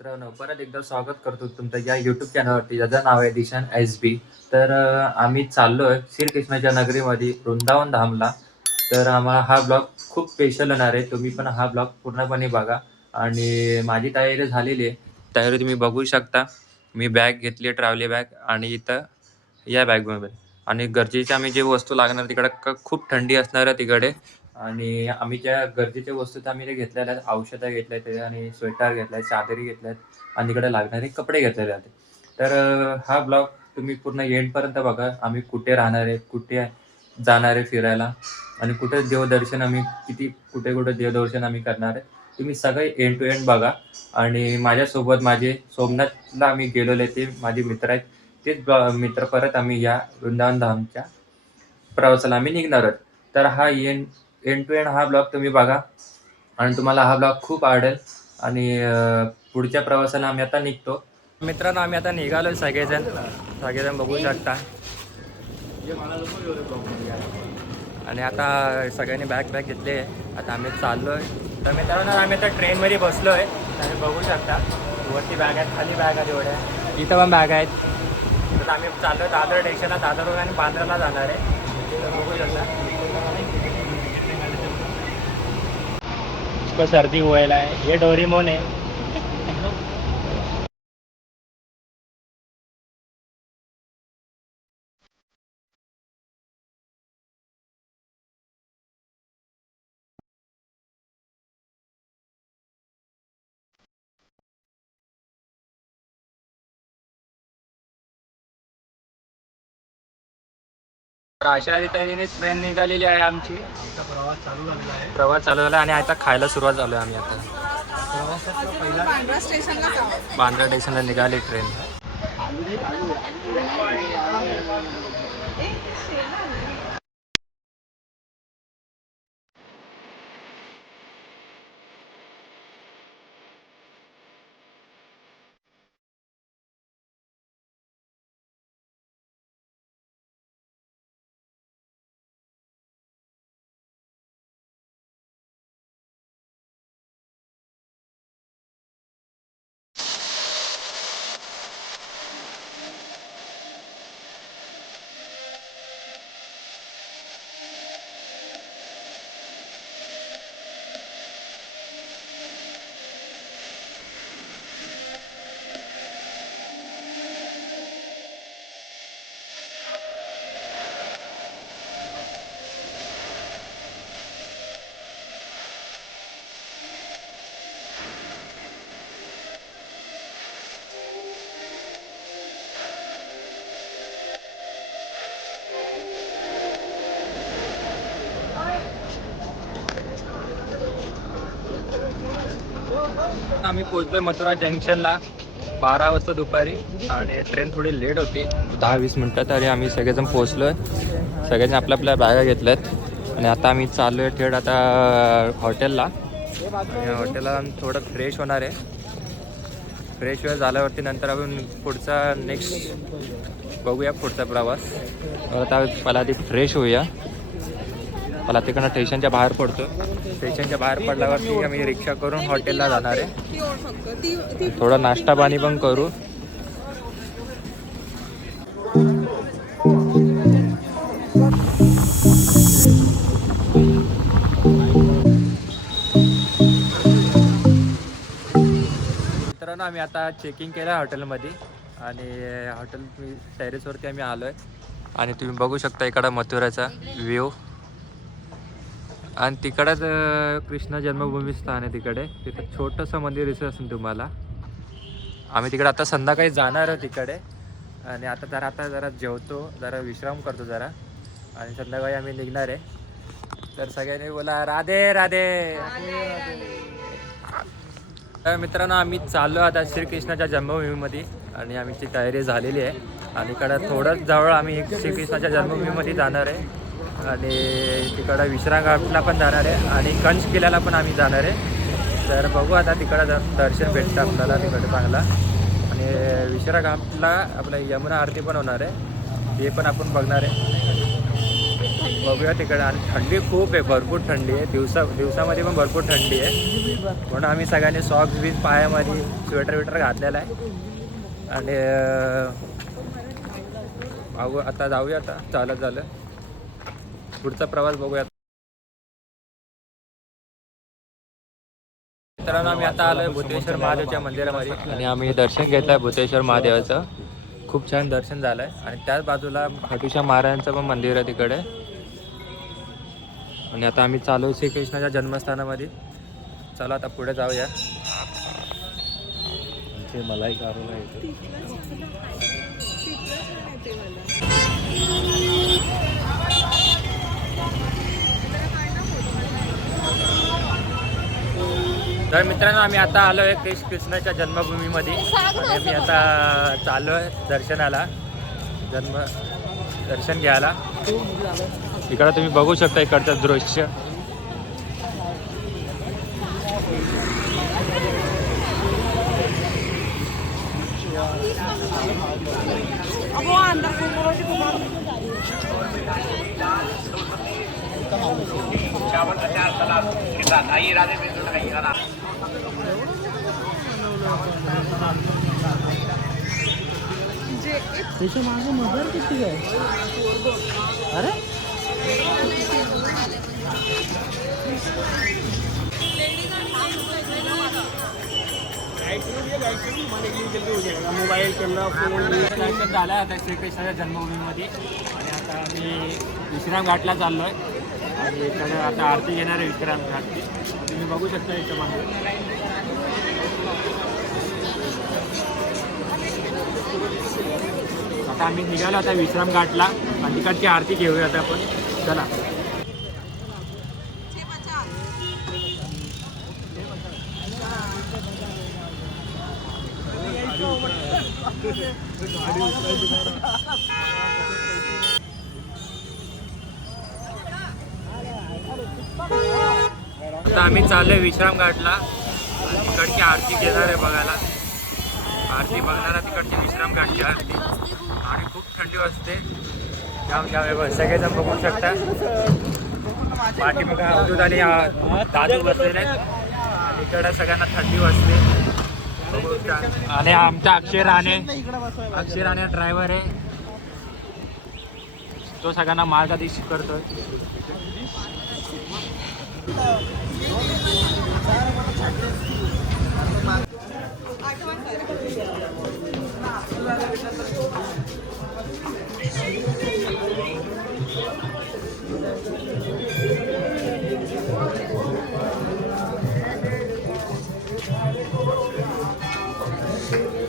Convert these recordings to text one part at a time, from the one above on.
मित्रांनो परत एकदा स्वागत करतो तुमचं या युट्यूब चॅनलवरती ज्याचं नाव आहे दिशान एस बी तर आम्ही आम्ही चाललोय श्रीकृष्णाच्या नगरीमध्ये वृंदावन धामला. तर आम्हाला हा ब्लॉग खूप स्पेशल होणार आहे. तुम्ही पण हा ब्लॉग पूर्णपणे बघा. आणि माझी तयारी झालेली आहे. तयारी तुम्ही बघू शकता. मी बॅग घेतली ट्रॅव्हली बॅग आणि इथं या बॅगमध्ये आणि गरजेच्या आम्ही जे वस्तू लागणार तिकडे खूप थंडी असणार आहे तिकडे. आणि आम्ही ज्या गरजेच्या वस्तू त्या आम्ही जे घेतलेल्या आहेत औषधं घेतल्या आहेत आणि स्वेटर घेतल्या चादरी घेतल्या आहेत आणि तिकडे लागणारे कपडे घेतलेले आहेत तर हा ब्लॉग तुम्ही पूर्ण एंडपर्यंत बघा. आम्ही कुठे राहणार आहे कुठे जाणार आहे फिरायला आणि कुठे देवदर्शन आम्ही किती कुठे कुठे देवदर्शन आम्ही करणार आहे तुम्ही सगळे एंड टू एंड बघा. आणि माझ्यासोबत माझे सोमनाथला आम्ही गेलेले ते माझे मित्र आहेत. तेच मित्र परत आम्ही या वृंदावन धामच्या प्रवासाला आम्ही निघणार आहोत. तर हा एंड एंड टू एंड हा ब्लॉग तुम्ही बघा. आणि तुम्हाला हा ब्लॉग खूप आवडेल. आणि पुढच्या प्रवासाला आम्ही आता निघतो. मित्रांनो आम्ही आता निघालो सगळेजण. सगळेजण बघू शकता. आणि आता सगळ्यांनी बॅग बॅग घेतले. आता आम्ही चाललोय. तर मित्रांनो आम्ही आता ट्रेनमध्ये बसलो आहे तुम्ही बघू शकता. वरती बॅग आहेत खाली बॅग आहेत एवढ्या. इथं पण बॅग आहेत. तर आम्ही चाललो दादर स्टेशनला दादरवरून आणि बांद्राला जाणार आहे. बघू शकता. सर्दी व्हायला आहे. हे डोरीमोन आहे. अशा रीतीने ट्रेन निघालेली आहे आमची. प्रवास चालू झालेला आहे. प्रवास चालू झाला आणि आता खायला सुरुवात झालो आम्ही आता. बांद्रा स्टेशनला निघाली ट्रेन आम्ही पोहोचलोय मथुरा जंक्शनला बारा वाजता दुपारी आणि ट्रेन थोडी लेट होती. दहा वीस मिनटं तरी आम्ही सगळेजण पोहोचलोय. सगळ्यांनी आपल्या आपल्या बॅगा घेतल्यात. आणि आता आम्ही चाललोय थेट आता हॉटेलला. आणि हॉटेलला आम्ही थोडं फ्रेश होणार आहे. फ्रेश वेळ झाल्यावरती नंतर आपण पुढचा नेक्स्ट बघूया पुढचा प्रवास. आता पहिला आधी फ्रेश होऊया. मला तिकडनं स्टेशनच्या बाहेर पडतो स्टेशनच्या बाहेर पडल्यावरती आम्ही रिक्षा करून हॉटेलला जाणार आहे. थोडा नाश्ता पाणी पण करू. मित्रांनो आम्ही आता चेकिंग केलं हॉटेलमध्ये आणि हॉटेल टेरेसवरती आम्ही आलो आहे आणि तुम्ही बघू शकता इकडं मथुराचा व्ह्यू आणि तिकडंच कृष्ण जन्मभूमी स्थान आहे तिकडे. तिथं छोटंसं मंदिर दिसत असेल तुम्हाला. आम्ही तिकडे आता संध्याकाळी जाणार आहोत तिकडे. आणि आता जरा आता जरा जेवतो जरा विश्राम करतो जरा. आणि संध्याकाळी आम्ही निघणार आहे. तर सगळ्यांनी बोला राधे राधे. तर मित्रांनो आम्ही चाललो आता श्रीकृष्णाच्या जन्मभूमीमध्ये. आणि आमची तयारी झालेली आहे. आणि इकडं थोडंच जवळ आम्ही श्रीकृष्णाच्या जन्मभूमीमध्ये जाणार आहे. आणि तिकडं विश्राम घाटला पण जाणार आहे आणि कंच किल्ल्याला पण आम्ही जाणार आहे. तर बघू आता तिकडं जर दर्शन भेटतं आपल्याला तिकडे चांगला. आणि विश्राम घाटला आपलं यमुना आरती पण होणार आहे. ते पण आपण बघणार आहे. बघूया तिकडं. आणि थंडी खूप आहे. भरपूर थंडी आहे. दिवसा दिवसामध्ये पण भरपूर थंडी आहे. म्हणून आम्ही सगळ्यांनी सॉक्स बीज पायामध्ये स्वेटर विटर घातलेला आहे. आणि अं, बघू आता जाऊया आता. चालत झालं पुढचा प्रवास बघूया मित्रांनो आम्ही आता आलोय भूतेश्वर महादेवच्या मंदिरामध्ये. आणि आम्ही दर्शन घेतलंय भूतेश्वर महादेवाचं. खूप छान दर्शन झालंय. आणि त्याच बाजूला खटुशा महाराजांचं पण मंदिर आहे तिकडे. आणि आता आम्ही चालू श्रीकृष्णाच्या जन्मस्थानामध्ये. चला आता पुढे जाऊया. मलाई तर मित्रांनो आम्ही आता आलो आहे कृष्ण कृष्णाच्या जन्मभूमीमध्ये. आणि आम्ही आता चाललो आहे दर्शनाला. जन्म दर्शन घ्यायला. इकडं तुम्ही बघू शकता इकडचं दृश्य. त्याच्यामागे मदर किती आहे? अरे? मोबाईल कॅमेरा दर्शन झालं आता श्रीकृष्णाच्या जन्मभूमीमध्ये आणि आता आम्ही विश्राम घाटला चाललो आहे आणि इकडे आता आरती घेणार आहे विश्राम घाटची. तुम्ही बघू शकता इथं मागे. आता आम्ही निघालो आता विश्राम घाटला आणि तिकडची आरती घेऊया आता आपण. चला. आता आम्ही चाललोय विश्राम घाटला तिकडची आरती घेणार आहे बघायला. आरती बघणारा तिकडची विश्राम घाटची आरती. आणि खूप थंडी वाजते. जाम जाम. सगळेजण बघू शकता. बघा अवधूत आणि दादू बसलेले इकडं सगळ्यांना थंडी वाजते. आणि आमचा अक्षय राणे. अक्षय राणे ड्रायव्हर आहे. तो सगळ्यांना मार्गदर्शन करतोय.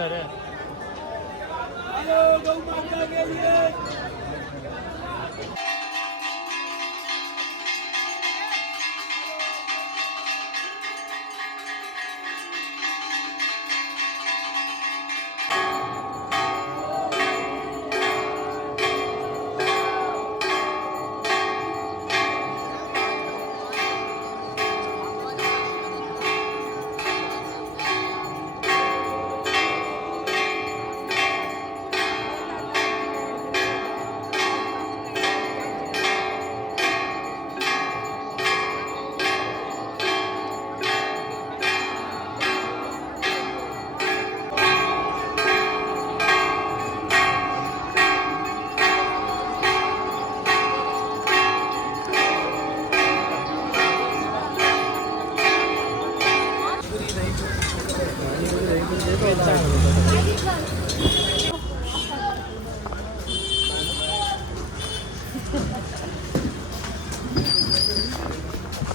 इधर है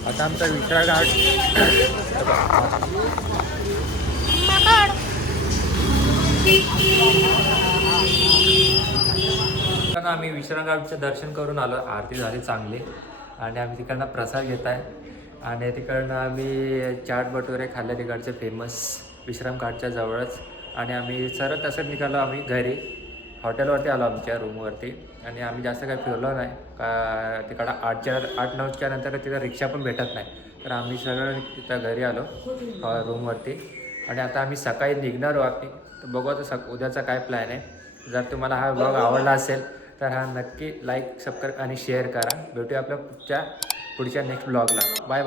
आता आमचा विचार घाट आम्ही विश्रामगावचे दर्शन करून आलो. आरती झाली चांगली. आणि आम्ही तिकडनं प्रसाद घेत आहे आणि तिकडनं आम्ही चाट भटुरे खाल्ले तिकडचे फेमस विश्राम घाटच्या जवळच. आणि आम्ही सरळ तसंच निघालो आम्ही घरी. हॉटेलवरती आलो आमच्या रूमवरती. आणि आम्ही जास्त काही फिरलो नाही. का तिकडं आठच्या आठ नऊच्या नंतर तिथं रिक्षा पण भेटत नाही. तर आम्ही सगळं तिथं घरी आलो रूमवरती. आणि आता आम्ही सकाळी निघणार आहोत आम्ही. तर बघू आता सक उद्याचा काय प्लॅन आहे. जर तुम्हाला हा ब्लॉग आवडला असेल तर हा नक्की लाईक सबस्क्राईब आणि शेअर करा. भेटूया आपल्या पुढच्या पुढच्या नेक्स्ट ब्लॉगला. बाय